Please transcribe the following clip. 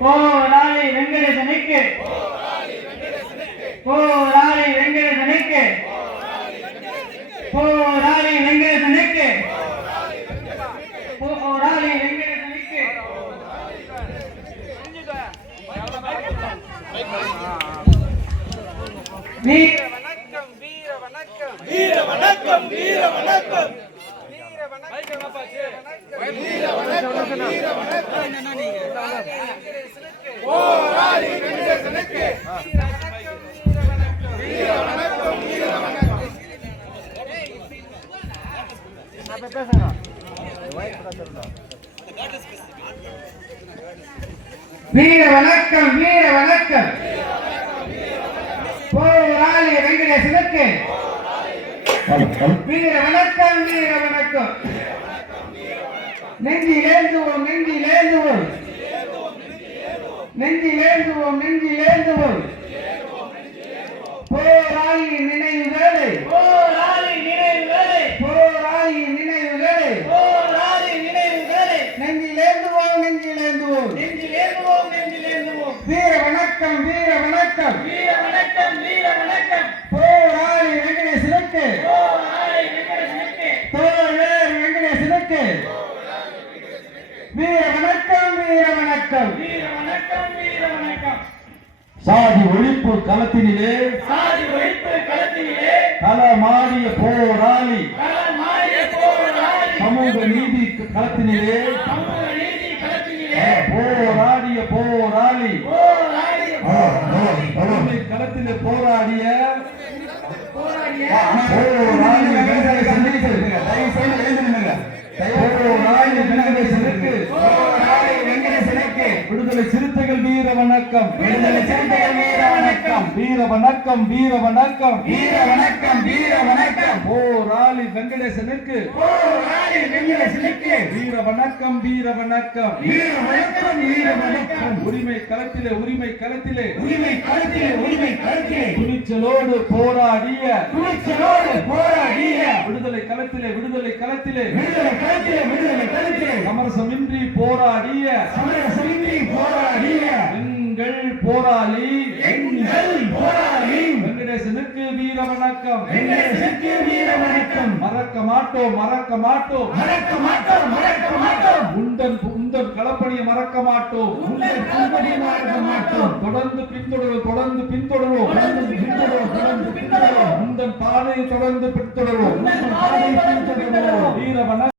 போராளி வெங்கடேசனுக்கு போராளி வெங்கடேசனுக்கு போராளி வெங்கடேசனுக்கு போராளி வெங்கடேசனுக்கு வீர வணக்கம் வீர வணக்கம் வீர வணக்கம் வீர வணக்கம் வீர வணக்கம் வீர வணக்கம் வீர வணக்கம் போராளி வெங்கடேசனுக்கு வீர வணக்கம் வீர வணக்கம் வீர வணக்கம் வீர வணக்கம் போராளி வெங்கடேசனுக்கு வீர வணக்கம் வீர வணக்கம் நெஞ்சிலேந்துவோம் நெஞ்சிலேந்துவோம் நெஞ்சிலேந்துவோம் நெஞ்சிலேந்துவோம் போராளி நினைவுகளை போராளி நினைவுகளை போராளி நினைவுகளை போராளி நினைவுகளை நெஞ்சிலேந்துவோம் நெஞ்சிலேந்துவோம் நெஞ்சிலேந்துவோம் நெஞ்சிலேந்துவோம் வீர வணக்கம் வீர வணக்கம் வீர வணக்கம் வீர வணக்கம் போராளி வெங்கடேசனுக்கு போராளி வெங்கடேசனுக்கு தோழர் வெங்கடேசனுக்கு வீர வணக்கம் வீர வணக்கம் வீர வணக்கம் வீர வணக்கம் சாதி ஒழிப்பு களத்தினிலே சாதி ஒழிப்பு களத்தினிலே களமாடிய போராளி களமாடிய போராளி சமூக நீதி களத்தினிலே சமூக நீதி களத்தினிலே போராடிய போராளி களத்திலே போராடிய போராளி வெங்கடேசனுக்கு விடுதலை சிறுத்தைகள் வீர வணக்கம் விடுதலை சிறுத்தைகள் வீர வணக்கம் வீர வணக்கம் வீர வணக்கம் வீர வணக்கம் வீர வணக்கம் போராளி வெங்கடேசனுக்கு போராளி வெங்கடேசனுக்கு வீர வணக்கம் வீர வணக்கம் வீர வணக்கம் வீர வணக்கம் உரிமை களத்திலே உரிமை களத்திலே உரிமை களத்திலே உரிமை களத்திலே துணிச்சலோடு போராடிய துணிச்சலோடு போராடிய விடுதலை களத்திலே விடுதலை களத்திலே விடுதலை களத்திலே விடுதலை களத்திலே சமரசமின்றி போராடிய சமரசமின்றி போராடிய எங்கள் போராளி எங்கள் போராளி வெங்கடேசனுக்கு வீர வணக்கம் வெங்கடேசனுக்கு வீர வணக்கம் மறக்க மாட்டோம் மறக்க மாட்டோம் மறக்க மாட்டோம் மறக்க மாட்டோம் உந்தன் களப்பணியை மறக்க மாட்டோம் உங்கள் களப்பணியை மறக்க மாட்டோம் தொடர்ந்து பின்தொடரும் தொடர்ந்து பின்தொடரும் தொடர்ந்து பின்தொடரும் தொடர்ந்து பின்தொடரும் உந்தன் பாதையை தொடர்ந்து பின்தொடரும் உங்கள் பாதையை தொடர்ந்து பின்தொடரும் வீர வணக்கம்